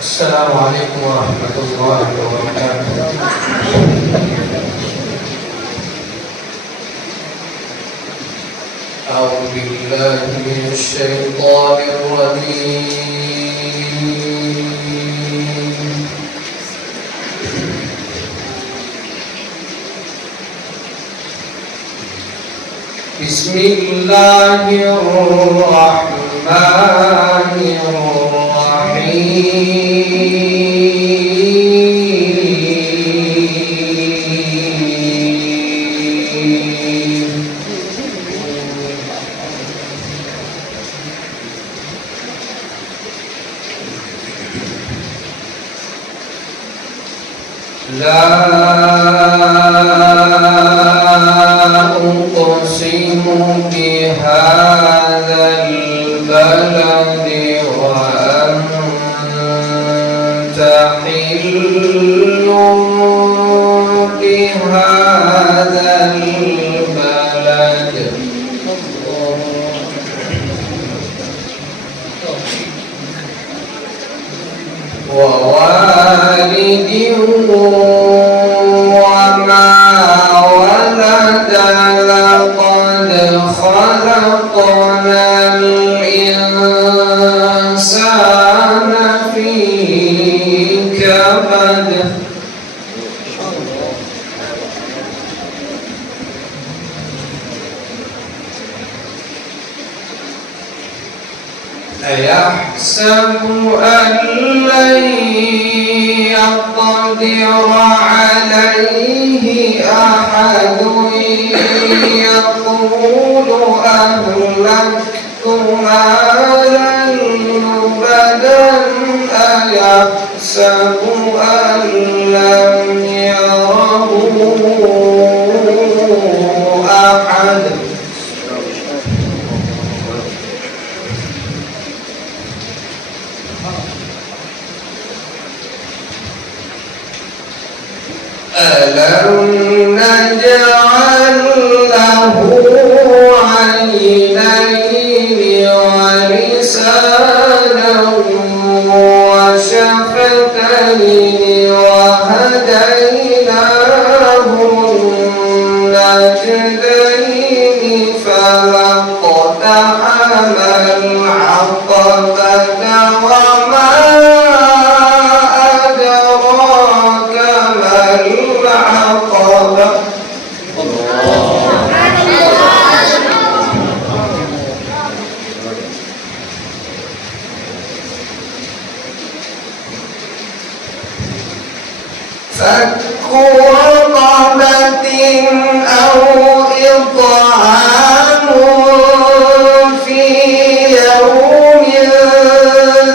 السلام عليكم ورحمة الله وبركاته. أعوذ بالله من الشيطان الرجيم. بسم الله الرحمن الرحيم. لا أقسم بهذا البلد وأنت حل بهذا البلد ووالد وما ولد لقد خلقنا الإنسان في كبد أيحسب أن لن يقدر عليه أحد يقول أهلكت مالا لبدا أيحسب أن لم يره أحد ألم نجعل له عينين ولسانا وشفتين وهديناه النجدين فلاقتحم العقبة وما أدراك ما العقبة فك رقبة أو إطعام في يوم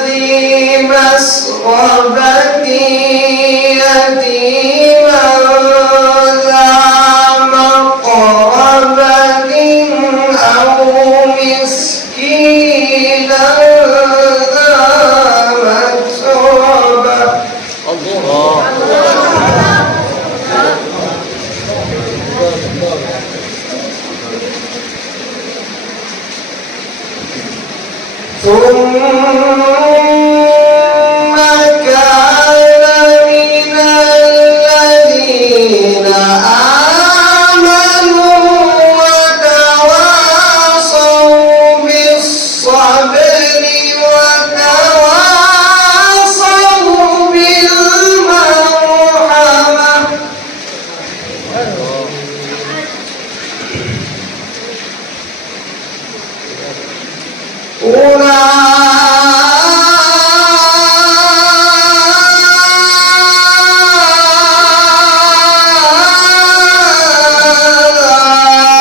ذي مسغبة يتيما ذا مقربة أو مسكينا ذا متربة ثم كان من الذين آمنوا وتواصوا بالصبر وتواصوا بالمرحمة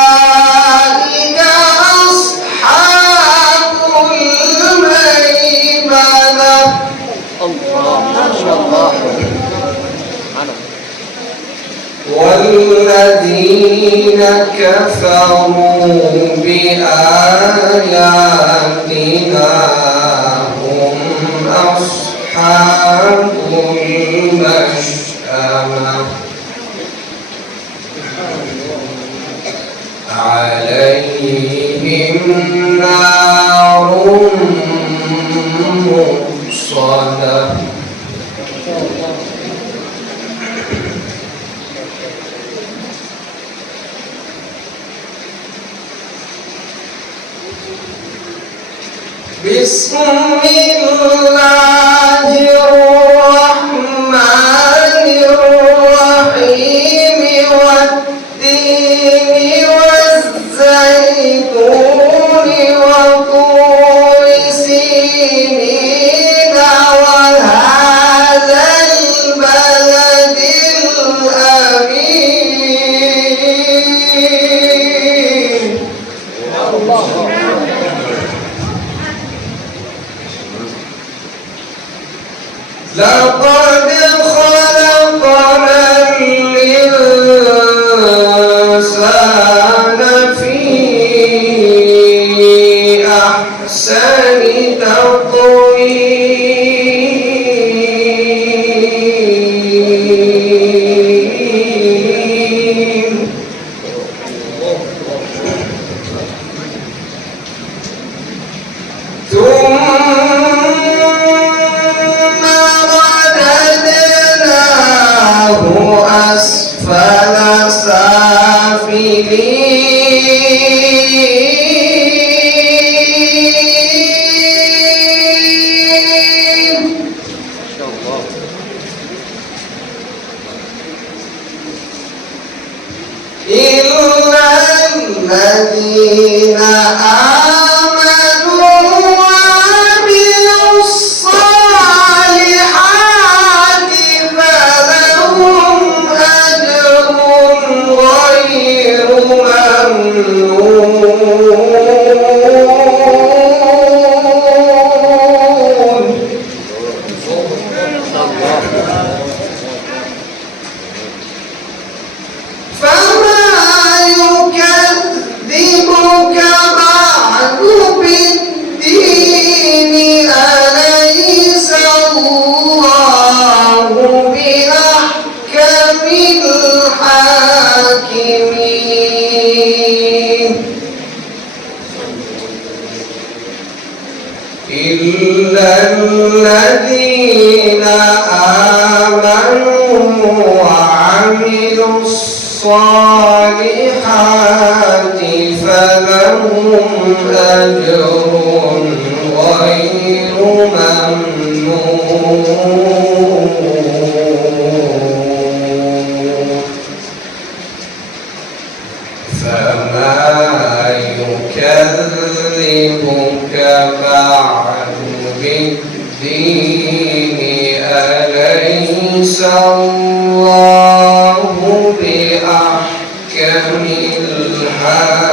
أولئك أصحاب الميمنة والذين كفروا بآياتنا هم أصحاب المشأمة عليهم نار مؤصدة بسم الله الرحمن الرحيم والتين والزيتون وطور سينين وهذا البلد الأمين. الله لقد خلقنا الإنسان في أحسن تقويم ثم أسفل سافلين. إلا الذين آمنوا وعملوا الصالحات فلهم أجر غير ممنون. فما يكذبك بعد بالدين أليس الله بأحكم الحاكمين. إلا الذين آمنوا وعملوا الصالحات فلهم أجر غير ممنون. فما يكذبك بعد بالدين أليس الله بأحكم الحاكمين.